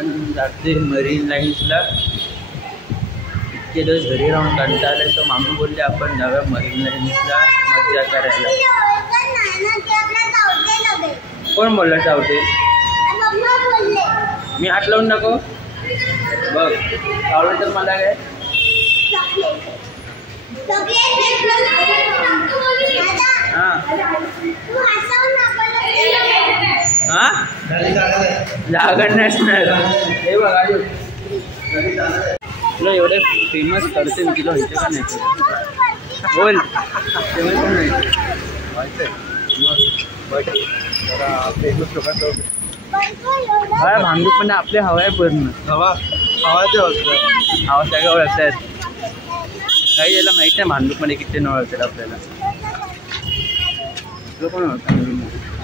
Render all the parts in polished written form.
आपण जाते मरीन लाईन्सला. इतके दिवस घरी राहून कंटाळले, सो मामी बोलले आपण जाऊया मरीन लाईन्सला मज्जा करायला. कोण बोलला चावते? मी हात लावून नको बघ, चावलं तर मला काय. जागा नसणार हे बघा. तुला एवढे फेमस करते मी, तुला होते का नाही बोल. फेमस पण नाही भांडू पण आपले हवा आहे पूर्ण. हवा सगळ्या ओळखत आहेत. काही याला माहित नाही भांडूपणे किती न ओळखतात आपल्याला. पण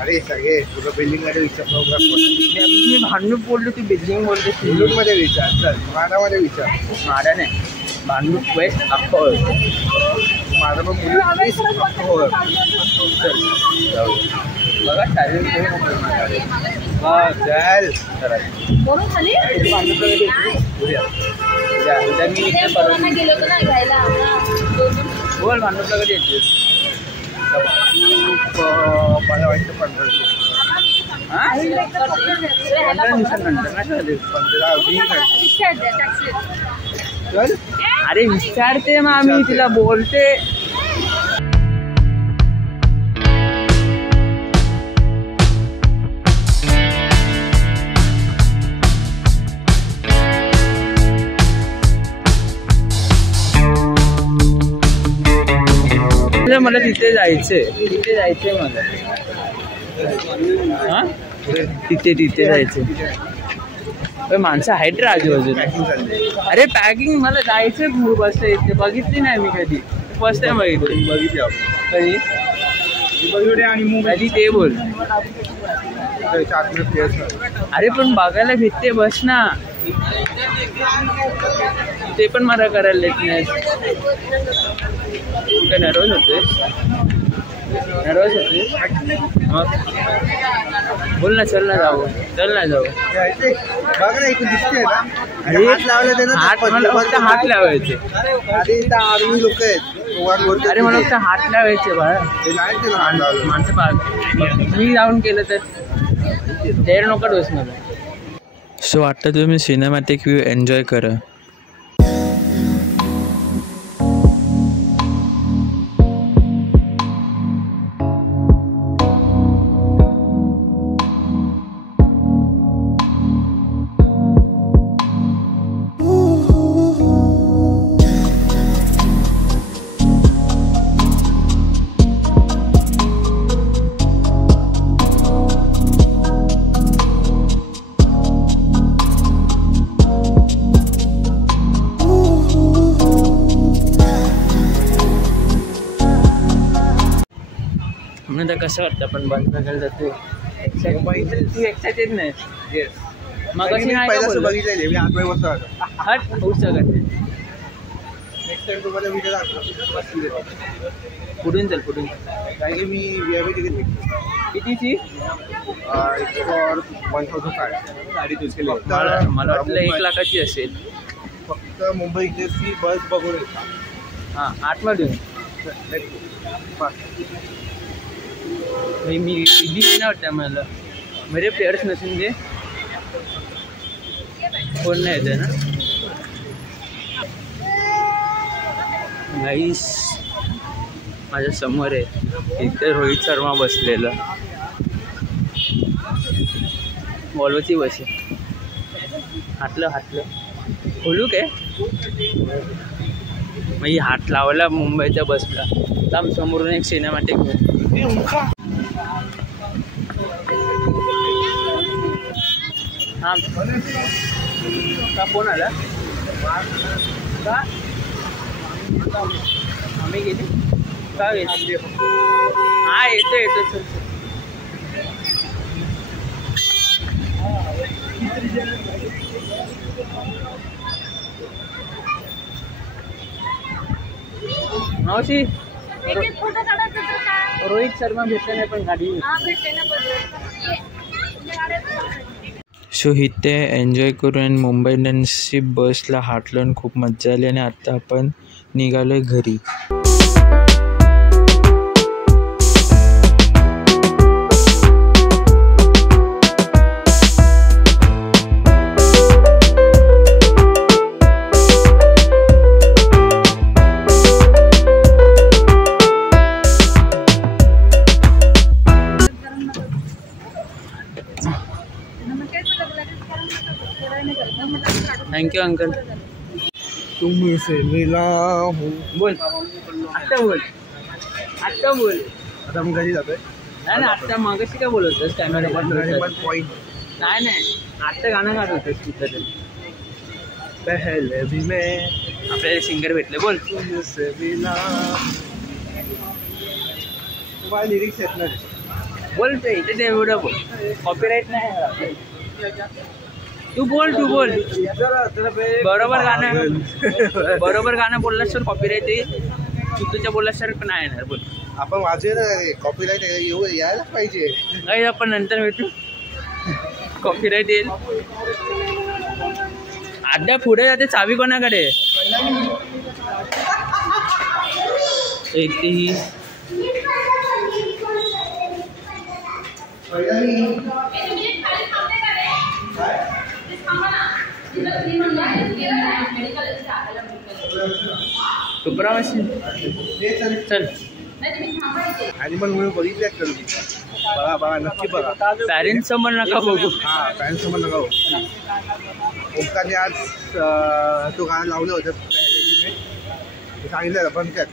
अरे सगळे तुला बिल्डिंग मध्ये विचार. मी भांडूप बोललो, तू बिल्डिंग बोलते. बिल्डिंग मध्ये विचार, चल माडामध्ये विचार. माडा नाही, भांडूप वेस्ट अख्खं माझं पण पोलीस चल बघा चालेल. चल मी बोल भांडूपला कधी येते? मला वाटतं 15 दिवस. अरे विचारते मामी, तिला बोलते. मला तिथे जायचंय मला. हा तिथे जायचंय. माणसं आहेत रे आजूबाजूला. अरे पॅकिंग मला जायचंय. खूप बसता इथे बघितली नाही मी कधी. फर्स्ट टाइम बघितली कधी आणि ते बोल. अरे पण बघायला भेटते, बस ना. ते पण मला करायला येत नाही. काय नर्वस होते मग बोल ना. चल ना जाऊ. हात लावायचे. अरे मला फक्त हात लावायचे बाळा. माणसं मी जाऊन केलं तर देर नको डोस मला. सो आता तुम्ही सिनेमॅटिक व्ह्यू एन्जॉय करा. म्हणून कसं वाटतं आपण बंद करायला जातो. तू एक्साइटेड नाही मग पुढून चल पुढून. कारण की मी VIP तिकीट भेटतो. कितीची? 1000 मला वाटलं 1 लाखाची असेल. फक्त मुंबई इंटरची बस बघून येतो. हां 8मधून मी इडी नाही वाटतं मला. मेरे प्लेयर्स नसून दे कोण नाही येते ना. गाईस माझ्या समोर आहे इथे रोहित शर्मा बसलेला. वॉल्वोची बस आहे. हातलं खोलू काय मग हात लावला मुंबईच्या बसला. थांब समोरून एक सिनेमॅटिक का फोन आला का आम्ही गेली का गेली. हा येतो चल. मावशी रोहित शर्मा भेटले नाही पण गाडी. सो इथे एन्जॉय करून आणि मुंबई इंडियन्सची बसला हाटलो आणि खूप मजा आली आणि आता आपण निघालोय घरी. Thank you uncle. तुमसे मिला हूँ. बोल आता बोल आता बोल. आता आपण घरी जातोय. नाही ना आता मागाशी काय बोलत होतस कॅमेरा पॉइंट नाही आता गाणं गात होतस तिथं तरी. पहले भी मैं आपल्याला सिंगर भेटले. बोल. तुमसे मिला. तुम्हाला लिरिक्स येत नाही. बोल ते इथे एवढं बोल. कॉपीराईट नाही. तू बोल बरोबर गाणं बोललास तर कॉपीराईट येईल. चुकीच्या बोललास तर नाही येणार. बोल. आपण वाचूया कॉपीराईट यायलाच पाहिजे. नाही आपण नंतर भेटू. कॉपीराईट येईल. आता पुढे जाते चावी कोणाकडे. एक ते ही चल. ॲनिमल म्हणून बघितल्यात का तुम्ही? बघा नक्की बघा. पॅरेंट्स समोर नका बघू. हां पॅरेंट्स समोर नका बघू. ओंकारने आज तो गाणं लावलं होतं. सांगितलं पण काय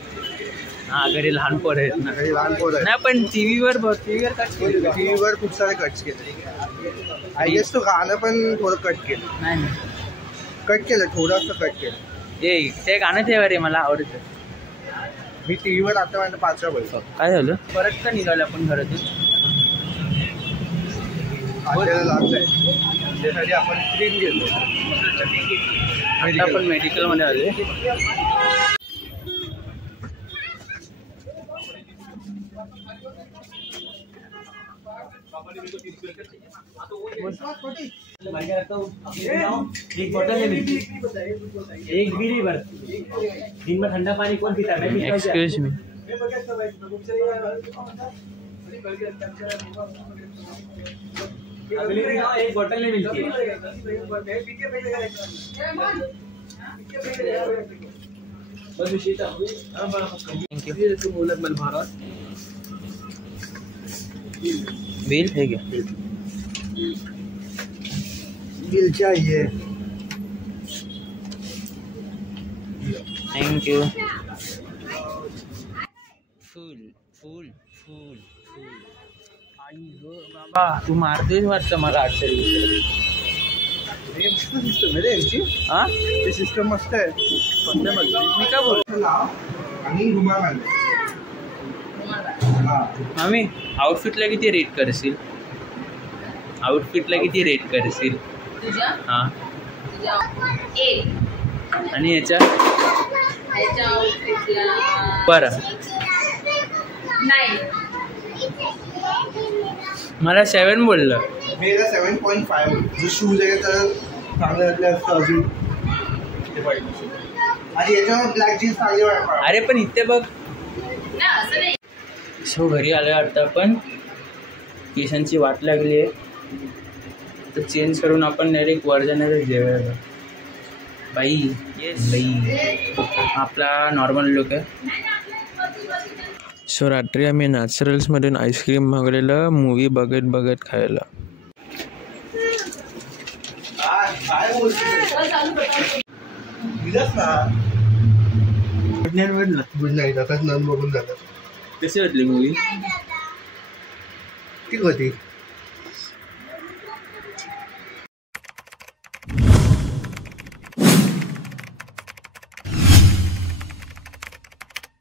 हा घरी लहान पोर आहेत ना. घरी लहान पोर आहे. नाही पण टीव्हीवर टीव्हीवर खूप सारे कट्स केले. आय गेस तो गाणं पण थोडं कट केलं. नाही कट केलं थोडंसं कट केलं. ते गाणं ठेवा रे मला आवडतं. मी टीव्हीवर आता माझ्या 5 बोलतो. काय झालं परत का निघालो आपण घरातून. आपल्याला लागत आहे त्यासाठी आपण ट्रीट घेतो. आपण मेडिकलमध्ये आले. एक बॉटल है मेरी. एक भी नहीं भर. दिन में ठंडा पानी कौन पीता है? मैं पीता हूं. Excuse me. एक बॉटल नहीं मिलती है. बिल है क्या? बिल चाहिए. Thank you. फुल फुल फुल फुल. आई गो बाबा तू मारतेस वाटतं मला 820. मस्त सिस्टम आहे रे यांची. हा ते सिस्टम मस्त आहे. मी काय बोलतो आणि रुमाल आणले. मामी आउटफिटला किती रेट करशील? तुझ्या हा एक आणि याच्या आउटफिटला बरं नाही. मला 7 बोललं. मी 7.5 जो शूज आहे तर चांगलं असतं अजून. आणि याच्यावर ब्लॅक जीन्स चांगली वाटतात. अरे पण इथे बघ. ना असं नाही. सो घरी आलोय आता आपण. केसांची वाट लागली आहे तर चेंज करून आपण डायरेक्ट वर्जनच जेवायला. बाई आपला नॉर्मल लुक आहे. सो रात्री आम्ही नॅचरल्समधून आईस्क्रीम मागवलेलं मूवी बघत खायला. काय बोलतो गुड नाईट. आता नन बघून जातात. कशी वाटली मूवी? ठीक होती.